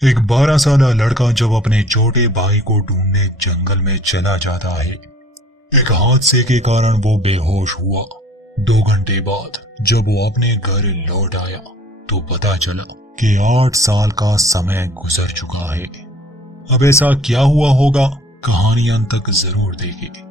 एक 12 साला लड़का जब अपने छोटे भाई को ढूंढने जंगल में चला जाता है, एक हादसे के कारण वो बेहोश हुआ। 2 घंटे बाद जब वो अपने घर लौट आया तो पता चला कि 8 साल का समय गुजर चुका है। अब ऐसा क्या हुआ होगा, कहानी अंत तक जरूर देखें।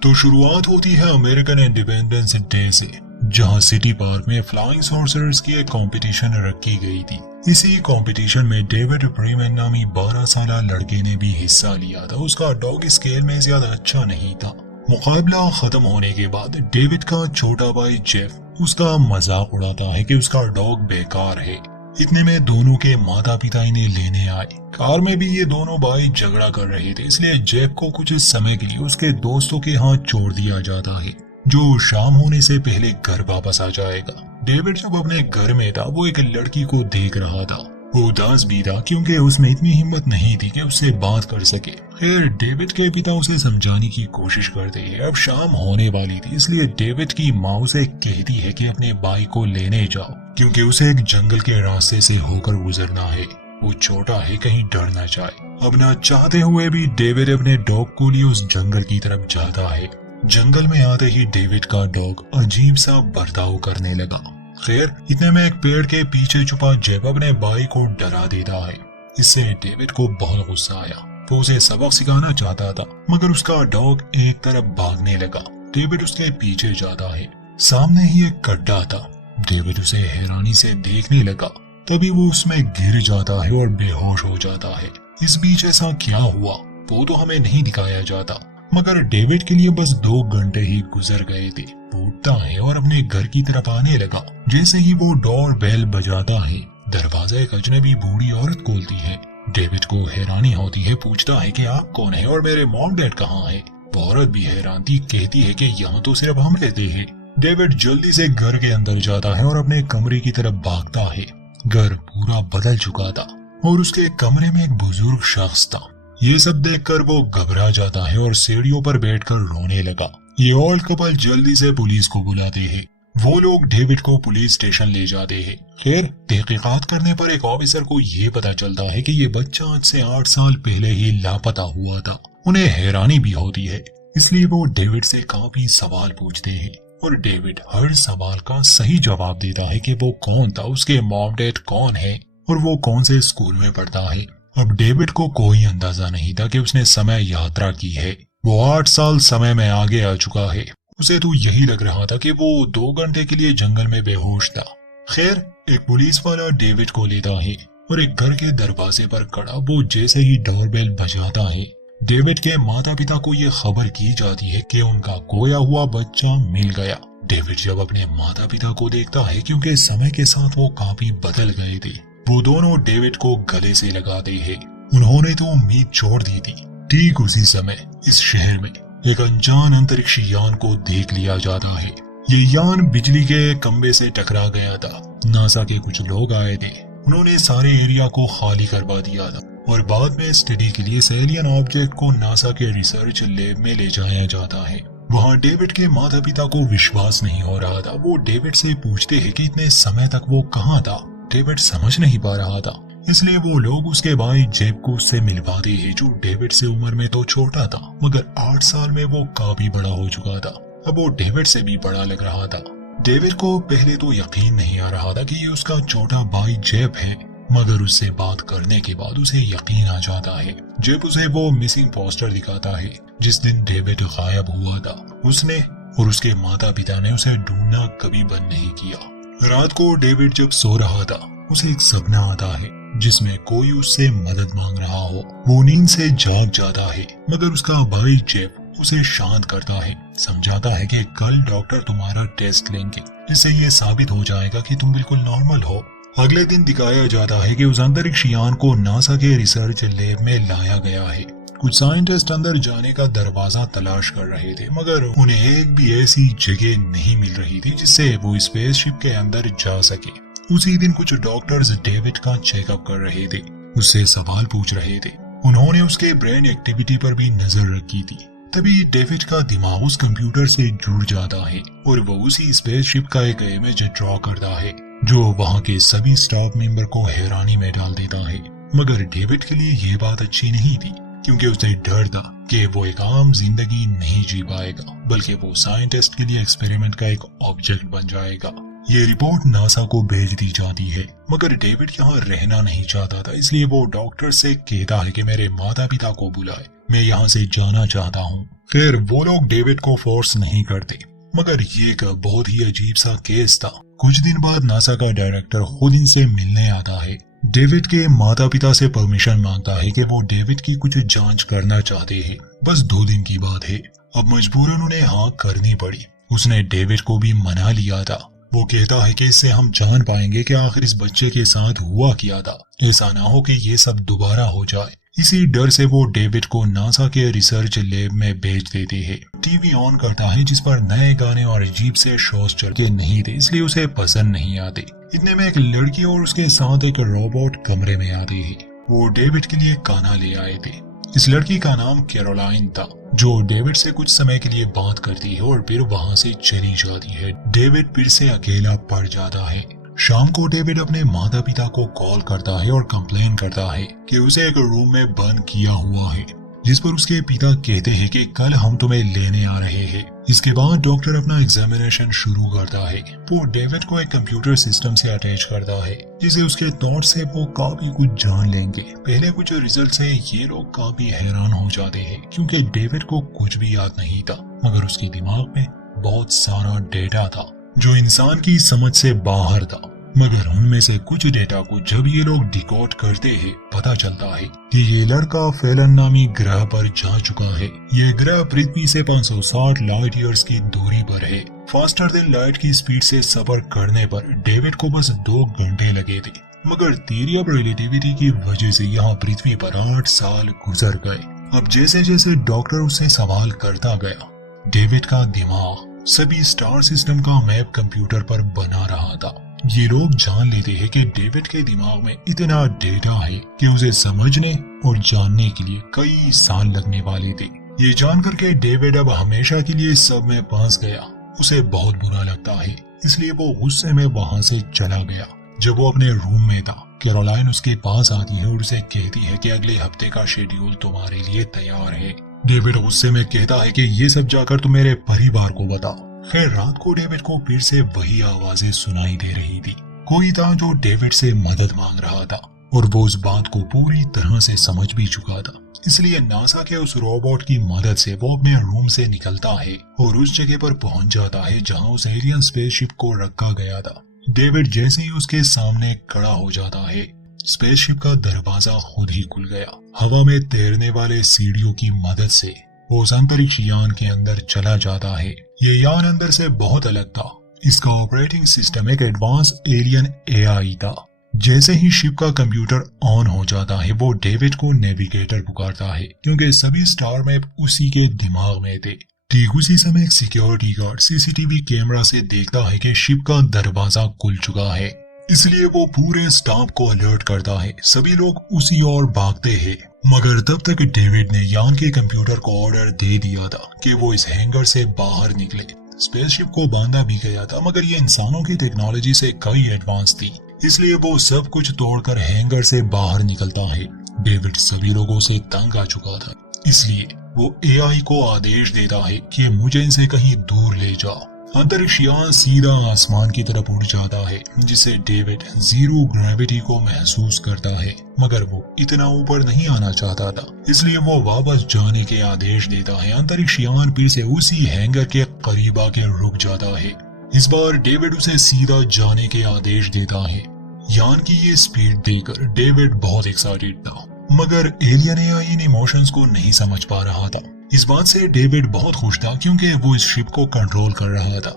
तो शुरुआत होती है अमेरिकन इंडिपेंडेंस डे से, जहां सिटी पार्क में फ्लाइंग सॉर्सरर्स की एक कंपटीशन रखी गई थी। इसी कंपटीशन में डेविड फ्रीमैन नामी 12 साला लड़के ने भी हिस्सा लिया था। उसका डॉग स्केल में ज्यादा अच्छा नहीं था। मुकाबला खत्म होने के बाद डेविड का छोटा भाई जेफ उसका मजाक उड़ाता है कि उसका डॉग बेकार है। इतने में दोनों के माता पिता इन्हें लेने आए। कार में भी ये दोनों भाई झगड़ा कर रहे थे, इसलिए जेफ को कुछ समय के लिए उसके दोस्तों के हाथ छोड़ दिया जाता है, जो शाम होने से पहले घर वापस आ जाएगा। डेविड जब अपने घर में था, वो एक लड़की को देख रहा था। वो उदास भी था क्योंकि उसमें इतनी हिम्मत नहीं थी कि उससे बात कर सके। खैर, डेविड के पिता उसे समझाने की कोशिश करते हैं। अब शाम होने वाली थी, इसलिए डेविड की माँ उसे कहती है कि अपने भाई को लेने जाओ, क्योंकि उसे एक जंगल के रास्ते से होकर गुजरना है। वो छोटा है, कहीं डर ना जाए। अब ना चाहते हुए भी डेविड अपने डॉग को लिए उस जंगल की तरफ जाता है। जंगल में आते ही डेविड का डॉग अजीब सा बर्ताव करने लगा। खैर, इतने में एक पेड़ के पीछे छुपा जेब अपने भाई को डरा देता है। इससे डेविड को बहुत गुस्सा आया। वो उसे सबक सिखाना चाहता था, मगर उसका डॉग एक तरफ भागने लगा। डेविड उसके पीछे जाता है। सामने ही एक गड्ढा था। डेविड उसे हैरानी से देखने लगा। तभी वो उसमें गिर जाता है और बेहोश हो जाता है। इस बीच ऐसा क्या हुआ वो तो हमें नहीं दिखाया जाता, मगर डेविड के लिए बस 2 घंटे ही गुजर गए थे। वो उठता है और अपने घर की तरफ आने लगा। जैसे ही वो डोर बेल बजाता है, दरवाजा एक अजनबी बूढ़ी औरत खोलती है। डेविड को हैरानी होती है, पूछता है कि आप कौन है और मेरे मॉम डैड कहाँ है। वो औरत भी हैरान थी, कहती है कि यहाँ तो सिर्फ हम रहते हैं। डेविड जल्दी से घर के अंदर जाता है और अपने कमरे की तरफ भागता है। घर पूरा बदल चुका था और उसके कमरे में एक बुजुर्ग शख्स था। ये सब देखकर वो घबरा जाता है और सीढ़ियों पर बैठकर रोने लगा। ये ओल्ड कपल जल्दी से पुलिस को बुलाते हैं। वो लोग डेविड को पुलिस स्टेशन ले जाते हैं। खैर, तहकीकात करने पर एक ऑफिसर को ये पता चलता है कि ये बच्चा आज से 8 साल पहले ही लापता हुआ था। उन्हें हैरानी भी होती है, इसलिए वो डेविड से काफी सवाल पूछते हैं और डेविड हर सवाल का सही जवाब देता है कि वो कौन था, उसके मॉम डैड कौन है और वो कौन से स्कूल में पढ़ता है। अब डेविड को कोई अंदाजा नहीं था कि उसने समय यात्रा की है। वो 8 साल समय में आगे आ चुका है। उसे तो यही लग रहा था कि वो 2 घंटे के लिए जंगल में बेहोश था। खैर, एक पुलिस वाला डेविड को लेता है और एक घर के दरवाजे पर खड़ा वो जैसे ही डोरबेल बजाता है, डेविड के माता पिता को ये खबर की जाती है कि उनका खोया हुआ बच्चा मिल गया। डेविड जब अपने माता पिता को देखता है, क्योंकि समय के साथ वो काफी बदल गए थे, वो दोनों डेविड को गले से लगाते हैं। उन्होंने तो उम्मीद छोड़ दी थी। ठीक उसी समय इस शहर में एक अनजान अंतरिक्ष यान को देख लिया जाता है। ये यान बिजली के खंबे से टकरा गया था। नासा के कुछ लोग आए थे। उन्होंने सारे एरिया को खाली करवा दिया था और बाद में स्टडी के लिए एलियन ऑब्जेक्ट को नासा के रिसर्च लैब में ले जाया जाता है। वहाँ डेविड के माता पिता को विश्वास नहीं हो रहा था। वो डेविड से पूछते हैं कि इतने समय तक वो कहाँ था। डेविड समझ नहीं पा रहा था, इसलिए वो लोग उसके भाई जेब को उससे मिलवाते हैं, जो डेविड से उम्र में तो छोटा था, मगर 8 साल में वो काफी बड़ा हो चुका था। अब वो डेविड से भी बड़ा लग रहा था। डेविड को पहले तो यकीन नहीं आ रहा था कि ये उसका छोटा भाई जेब है, मगर उससे बात करने के बाद उसे यकीन आ जाता है। जेब उसे वो मिसिंग पोस्टर दिखाता है जिस दिन डेविड गायब हुआ था। उसने और उसके माता पिता ने उसे ढूंढना कभी बंद नहीं किया। रात को डेविड जब सो रहा था, उसे एक सपना आता है जिसमें कोई उससे मदद मांग रहा हो। वो नींद से जाग जाता है, मगर उसका भाई जेब उसे शांत करता है, समझाता है कि कल डॉक्टर तुम्हारा टेस्ट लेंगे, जिससे ये साबित हो जाएगा कि तुम बिल्कुल नॉर्मल हो। अगले दिन दिखाया जाता है कि उस अंतरिक्ष यान को नासा के रिसर्च लैब में लाया गया है। कुछ साइंटिस्ट अंदर जाने का दरवाजा तलाश कर रहे थे, मगर उन्हें एक भी ऐसी जगह नहीं मिल रही थी जिससे वो स्पेसशिप के अंदर जा सके। उसी दिन कुछ डॉक्टर्स डेविड का चेकअप कर रहे थे, उससे सवाल पूछ रहे थे। उन्होंने उसके ब्रेन एक्टिविटी पर भी नजर रखी थी। तभी डेविड का दिमाग उस कंप्यूटर से जुड़ जाता है और वो उसी स्पेसशिप का एक इमेज ड्रॉ करता है। जो वहाँ के सभी स्टाफ मेंबर को हैरानी में डाल देता है। मगर डेविड के लिए ये बात अच्छी नहीं थी, क्योंकि उसे डर था कि वो एक आम जिंदगी नहीं जी पाएगा, बल्कि वो साइंटिस्ट के लिए एक्सपेरिमेंट का एक ऑब्जेक्ट बन जाएगा। ये रिपोर्ट नासा को भेज दी जाती है, मगर डेविड यहाँ रहना नहीं चाहता था, इसलिए वो डॉक्टर से कहता है कि मेरे माता पिता को बुलाए, मैं यहाँ से जाना चाहता हूँ। खैर वो लोग डेविड को फोर्स नहीं करते, मगर ये एक बहुत ही अजीब सा केस था। कुछ दिन बाद नासा का डायरेक्टर खुद इनसे मिलने आता है। डेविड के माता पिता से परमिशन मांगता है कि वो डेविड की कुछ जांच करना चाहते हैं। बस 2 दिन की बात है। अब मजबूरन उन्हें हाँ करनी पड़ी। उसने डेविड को भी मना लिया था। वो कहता है कि इससे हम जान पाएंगे कि आखिर इस बच्चे के साथ हुआ क्या था, ऐसा ना हो कि ये सब दोबारा हो जाए। इसी डर से वो डेविड को नासा के रिसर्च लैब में भेज देते हैं। टीवी ऑन करता है जिस पर नए गाने और अजीब से शोज चलते नहीं थे, इसलिए उसे पसंद नहीं आते। इतने में एक लड़की और उसके साथ एक रोबोट कमरे में आते हैं। वो डेविड के लिए खाना ले आए थे। इस लड़की का नाम कैरोलाइन था, जो डेविड से कुछ समय के लिए बात करती है और फिर वहाँ से चली जाती है। डेविड फिर से अकेला पड़ जाता है। शाम को डेविड अपने माता पिता को कॉल करता है और कंप्लेन करता है कि उसे एक रूम में बंद किया हुआ है, जिस पर उसके पिता कहते हैं कि कल हम तुम्हें लेने आ रहे हैं। इसके बाद डॉक्टर अपना एग्जामिनेशन शुरू करता है। वो डेविड को एक कंप्यूटर सिस्टम से अटैच करता है, जिसे उसके थॉट से वो काफी कुछ जान लेंगे। पहले कुछ रिजल्ट से ये लोग काफी हैरान हो जाते हैं, क्योंकि डेविड को कुछ भी याद नहीं था, मगर उसके दिमाग में बहुत सारा डेटा था जो इंसान की समझ से बाहर था। मगर उनमें से कुछ डेटा को जब ये लोग डिकोड करते हैं, पता चलता है कि ये लड़का फेलन नामी ग्रह पर जा चुका है। ये ग्रह पृथ्वी से 560 लाइट ईयर्स की दूरी पर है। फास्टर देन लाइट की स्पीड से सफर करने पर डेविड को बस 2 घंटे लगे थे, मगर थियरी ऑफ रिलेटिविटी की वजह से यहाँ पृथ्वी पर 8 साल गुजर गए। अब जैसे जैसे डॉक्टर उससे सवाल करता गया, डेविड का दिमाग सभी स्टार सिस्टम का मैप कंप्यूटर पर बना रहा था। ये लोग जान लेते हैं कि डेविड के दिमाग में इतना डेटा है कि उसे समझने और जानने के लिए कई साल लगने वाले थे। ये जानकर के डेविड अब हमेशा के लिए सब में फंस गया। उसे बहुत बुरा लगता है, इसलिए वो गुस्से में वहाँ से चला गया। जब वो अपने रूम में था, कैरोलाइन उसके पास आती है और उसे कहती है कि अगले हफ्ते का शेड्यूल तुम्हारे लिए तैयार है। डेविड गुस्से में कहता है कि ये सब जाकर तुम मेरे परिवार को बताओ। खैर रात को डेविड को फिर से वही आवाजें सुनाई दे रही थी। कोई था जो डेविड से मदद मांग रहा था और वो उस बात को पूरी तरह से समझ भी चुका था। इसलिए नासा के उस रोबोट की मदद से वो अपने रूम से निकलता है और उस जगह पर पहुंच जाता है जहां उस एलियन स्पेसशिप को रखा गया था। डेविड जैसे ही उसके सामने खड़ा हो जाता है, स्पेसशिप का दरवाजा खुद ही खुल गया। हवा में तैरने वाले सीढ़ियों की मदद से वो उस अंतरिक्ष यान के अंदर चला जाता है। ये यान अंदर से बहुत अलग था। इसका ऑपरेटिंग सिस्टम एक एडवांस एलियन एआई था। जैसे ही शिप का कंप्यूटर ऑन हो जाता है, वो डेविड को नेविगेटर पुकारता है, क्योंकि सभी स्टार मैप उसी के दिमाग में थे। ठीक उसी समय एक सिक्योरिटी गार्ड सीसीटीवी कैमरा से देखता है कि शिप का दरवाजा खुल चुका है। इसलिए वो पूरे स्टाफ को अलर्ट करता है। सभी लोग उसी ओर भागते हैं, मगर तब तक डेविड ने यान के कंप्यूटर को ऑर्डर दे दिया था कि वो इस हैंगर से बाहर निकले। स्पेसशिप को बांधा भी गया था, मगर ये इंसानों की टेक्नोलॉजी से कई एडवांस थी, इसलिए वो सब कुछ तोड़कर हैंगर से बाहर निकलता है। डेविड सभी लोगों से तंग आ चुका था, इसलिए वो एआई को आदेश देता है कि मुझे इनसे कहीं दूर ले जाओ। अंतरिक्ष यान सीधा आसमान की तरफ उड़ जाता है, जिससे डेविड जीरो ग्रेविटी को महसूस करता है, मगर वो इतना ऊपर नहीं आना चाहता था, इसलिए वो वापस जाने के आदेश देता है। अंतरिक्ष यान फिर से उसी हैंगर के करीब आके रुक जाता है। इस बार डेविड उसे सीधा जाने के आदेश देता है। यान की ये स्पीड देखकर डेविड बहुत एक्साइटेड था, मगर एलियन एआई इन इमोशंस को नहीं समझ पा रहा था। इस बात से डेविड बहुत खुश था, क्योंकि वो इस शिप को कंट्रोल कर रहा था।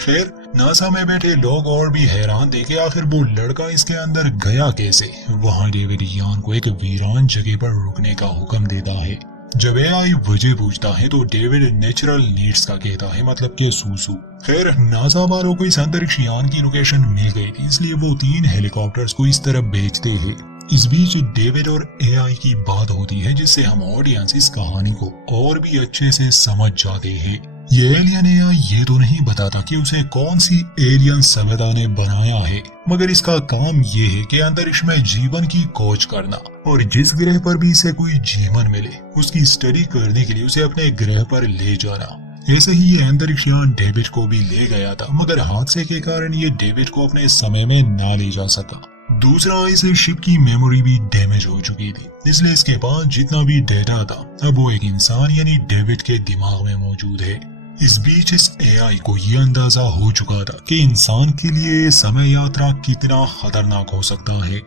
खैर नासा में बैठे लोग और भी हैरान थे कि आखिर वो लड़का इसके अंदर गया कैसे। वहाँ डेविड यान को एक वीरान जगह पर रुकने का हुक्म देता है। जब एआई वजह पूछता है तो डेविड नेचुरल नीड्स का कहता है, मतलब के सूसू। खैर नासा वालों को इस अंतरिक्ष यान की लोकेशन मिल गई थी, इसलिए वो 3 हेलीकॉप्टर्स को इस तरफ भेजते हैं। इस बीच डेविड और एआई की बात होती है, जिससे हम ऑडियंस इस कहानी को और भी अच्छे से समझ जाते हैं। ये एलियन एआई ये तो नहीं बताता कि उसे कौन सी एलियन सभ्यता ने बनाया है, मगर इसका काम ये है कि अंतरिक्ष में जीवन की खोज करना, और जिस ग्रह पर भी इसे कोई जीवन मिले उसकी स्टडी करने के लिए उसे अपने ग्रह पर ले जाना। ऐसे ही ये अंतरिक्ष यान डेविड को भी ले गया था, मगर हादसे के कारण ये डेविड को अपने समय में ना ले जा सका। दूसरा, इसे शिप की मेमोरी भी डैमेज हो चुकी थी, इसलिए इसके पास जितना भी डेटा था अब वो एक इंसान यानी डेविड के दिमाग में मौजूद है। इस बीच इस एआई को ये अंदाजा हो चुका था कि इंसान के लिए समय यात्रा कितना खतरनाक हो सकता है।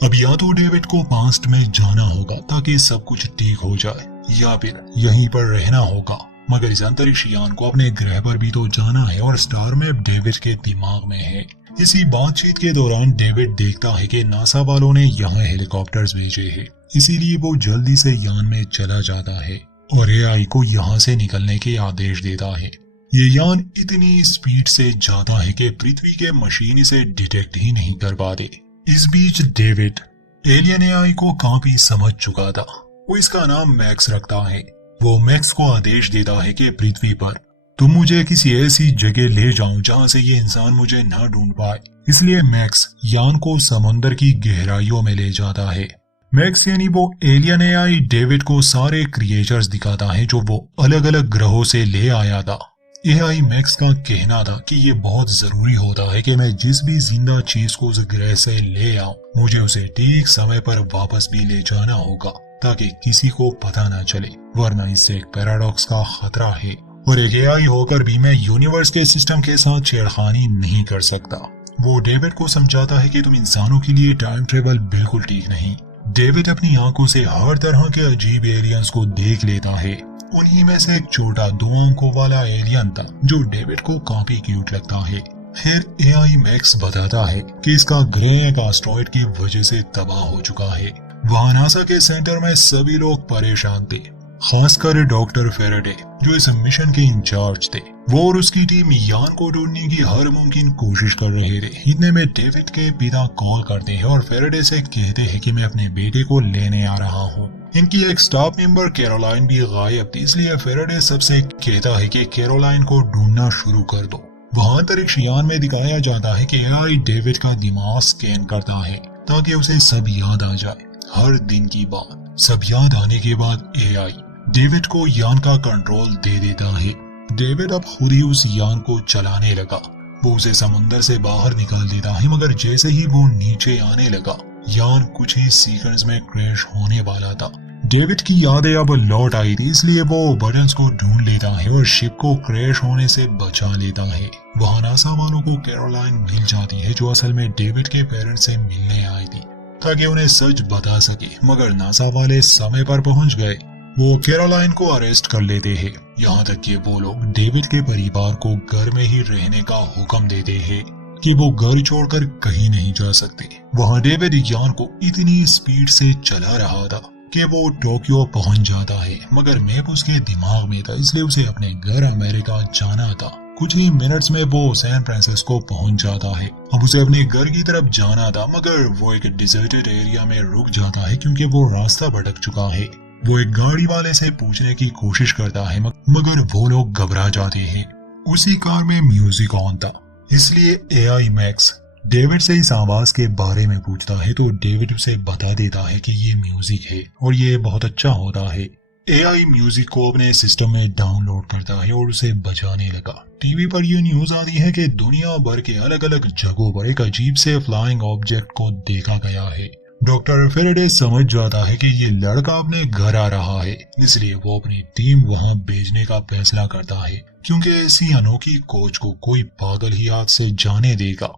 अब या तो डेविड को पास्ट में जाना होगा ताकि सब कुछ ठीक हो जाए, या फिर यहीं पर रहना होगा, मगर इस अंतरिक्ष यान को अपने ग्रह पर भी तो जाना है और स्टार मैप डेविड के दिमाग में है। इसी बातचीत के दौरान डेविड देखता है कि नासा वालों ने यहाँ हेलीकॉप्टर्स भेजे हैं, इसीलिए वो जल्दी से यान में चला जाता है और एआई को यहाँ से निकलने के आदेश देता है। ये यान इतनी स्पीड से जाता है कि पृथ्वी के मशीन इसे डिटेक्ट ही नहीं कर पाते। इस बीच डेविड एलियन एआई को काफी समझ चुका था। वो इसका नाम मैक्स रखता है। वो मैक्स को आदेश देता है कि पृथ्वी पर तुम मुझे किसी ऐसी जगह ले जाओ जहां से ये इंसान मुझे न ढूंढ पाए। इसलिए मैक्स यान को समुद्र की गहराइयों में ले जाता है। मैक्स यानी वो एलियन एआई डेविड को सारे क्रिएचर्स दिखाता है जो वो अलग अलग ग्रहों से ले आया था। एआई मैक्स का कहना था कि ये बहुत जरूरी होता है कि मैं जिस भी जिंदा चीज को उस ग्रह से ले आऊं, मुझे उसे ठीक समय पर वापस भी ले जाना होगा ताकि किसी को पता ना चले, वरना इससे एक पैराडॉक्स का खतरा है और एक एआई होकर भी मैं यूनिवर्स के सिस्टम के साथ छेड़खानी नहीं कर सकता। वो डेविड को समझाता है कि तुम इंसानों के लिए टाइम ट्रेवल बिल्कुल ठीक नहीं। डेविड अपनी आंखों से हर तरह के अजीब एलियंस को देख लेता है। उन्हीं में से एक छोटा 2 आंखों वाला एलियन था जो डेविड को काफी क्यूट लगता है। फिर एआई मैक्स बताता है कि इसका ग्रह एक एस्टेरॉयड की वजह से तबाह हो चुका है। वहाँ नासा के सेंटर में सभी लोग परेशान थे, खासकर डॉक्टर फेराडे जो इस मिशन के इंचार्ज थे। वो और उसकी टीम यान को ढूंढने की हर मुमकिन कोशिश कर रहे थे। इतने में डेविड के पिता कॉल करते हैं और फेराडे से कहते हैं कि मैं अपने बेटे को लेने आ रहा हूँ। इनकी एक स्टाफ मेंबर कैरोलाइन भी गायब थी, इसलिए फेराडे सबसे कहता है कि कैरोलाइन को ढूंढना शुरू कर दो। वहाँ अंतरिक्ष यान में दिखाया जाता है कि एआई डेविड का दिमाग स्कैन करता है ताकि उसे सब याद आ जाए, हर दिन की बात। सब याद आने के बाद एआई डेविड को यान का कंट्रोल दे देता है। डेविड अब खुद ही उस यान को चलाने लगा। वो उसे समुंदर से बाहर निकाल देता है, मगर जैसे ही वो नीचे आने लगा यान कुछ ही सेकंड्स में क्रैश होने वाला था। डेविड की यादें अब लौट आई थी, इसलिए वो बटन्स को ढूंढ लेता है और शिप को क्रैश होने से बचा लेता है। वहाँ नासा वालों को कैरोलाइन मिल जाती है जो असल में डेविड के पेरेंट्स से मिलने आई थी ताकि उन्हें सच बता सके, मगर नासा वाले समय पर पहुंच गए। वो कैरोलाइन को अरेस्ट कर लेते हैं, यहाँ तक कि वो लोग डेविड के परिवार को घर में ही रहने का हुक्म देते हैं कि वो घर छोड़कर कहीं नहीं जा सकते। वहाँ डेविड यान को इतनी स्पीड से चला रहा था कि वो टोक्यो पहुंच जाता है, मगर मैप उसके दिमाग में था, इसलिए उसे अपने घर अमेरिका जाना था। कुछ ही मिनट्स में वो सैन फ्रांसिस्को पहुंच जाता है। अब उसे अपने घर की तरफ जाना था, मगर वो एक डिजर्टेड एरिया में रुक जाता है क्योंकि वो रास्ता भटक चुका है। वो एक गाड़ी वाले से पूछने की कोशिश करता है, मगर वो लोग घबरा जाते हैं। उसी कार में म्यूजिक ऑन था, इसलिए एआई मैक्स डेविड से इस आवाज के बारे में पूछता है तो डेविड उसे बता देता है कि ये म्यूजिक है और ये बहुत अच्छा होता है। एआई म्यूजिक को अपने सिस्टम में डाउनलोड करता है और उसे बजाने लगा। टीवी पर यह न्यूज आती है कि दुनिया भर के अलग अलग जगहों पर एक अजीब से फ्लाइंग ऑब्जेक्ट को देखा गया है। डॉक्टर फेराडे समझ जाता है कि ये लड़का अपने घर आ रहा है, इसलिए वो अपनी टीम वहां भेजने का फैसला करता है क्योंकि ऐसी अनोखी खोज को कोई पागल ही हाथ से जाने देगा।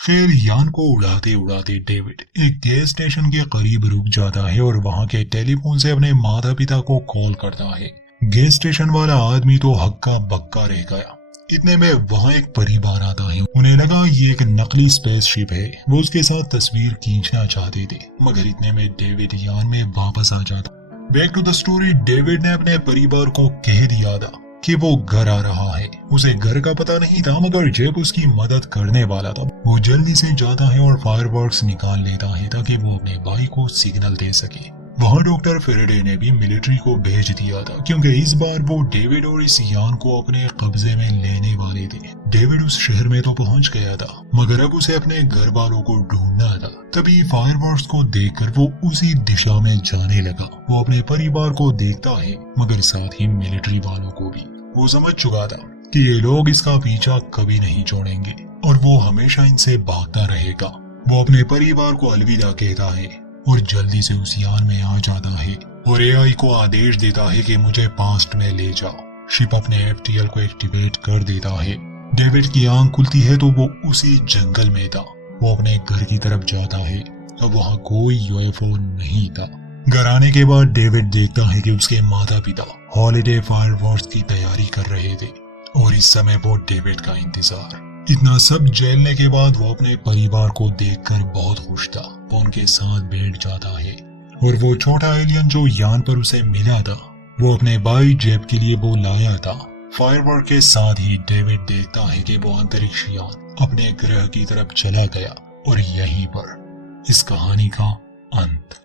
फिर यान को उड़ाते उड़ाते डेविड एक गैस स्टेशन के करीब रुक जाता है और वहां के टेलीफोन से अपने माता पिता को कॉल करता है। गैस स्टेशन वाला आदमी तो हक्का बक्का रह गया। इतने में वहाँ एक परिवार आता है। उन्हें लगा ये एक नकली स्पेसशिप है। वो उसके साथ तस्वीर खींचना चाहते थे, मगर इतने में डेविड यान में वापस आ जाता। Back to the story, David ने अपने परिवार को कह दिया था कि वो घर आ रहा है। उसे घर का पता नहीं था, मगर जब उसकी मदद करने वाला था वो जल्दी से जाता है और फायरवर्क्स निकाल लेता है ताकि वो अपने भाई को सिग्नल दे सके। वहाँ डॉक्टर फेरेडे ने भी मिलिट्री को भेज दिया था, क्योंकि इस बार वो डेविड और इस यान को अपने कब्जे में लेने वाले थे। डेविड उस शहर में तो पहुंच गया था, मगर अब उसे अपने घर वालों को ढूंढना था। तभी फायरवर्क्स को देखकर वो उसी दिशा में जाने लगा। वो अपने परिवार को देखता है, मगर साथ ही मिलिट्री वालों को भी। वो समझ चुका था कि ये लोग इसका पीछा कभी नहीं छोड़ेंगे और वो हमेशा इनसे भागता रहेगा। वो अपने परिवार को अलविदा कहता है और जल्दी से उस यान में आ जाता है और एआई को आदेश देता है कि मुझे पास्ट में ले जाओ। शिप अपने एफटीएल को एक्टिवेट कर देता है। डेविड की आंख खुलती है तो वो उसी जंगल में था। वो अपने घर की तरफ जाता है। अब वहाँ कोई यूएफओ नहीं था। घर आने के बाद डेविड देखता है कि उसके माता पिता हॉलिडे फायरवर्क्स की तैयारी कर रहे थे और इस समय वो डेविड का इंतजार। इतना सब झेलने के बाद वो अपने परिवार को देखकर बहुत खुश था। वो उनके साथ बैठ जाता है और वो छोटा एलियन जो यान पर उसे मिला था, वो अपने भाई जेब के लिए वो लाया था। फायरवर्क के साथ ही डेविड देखता है कि वो अंतरिक्ष यान अपने ग्रह की तरफ चला गया और यहीं पर इस कहानी का अंत।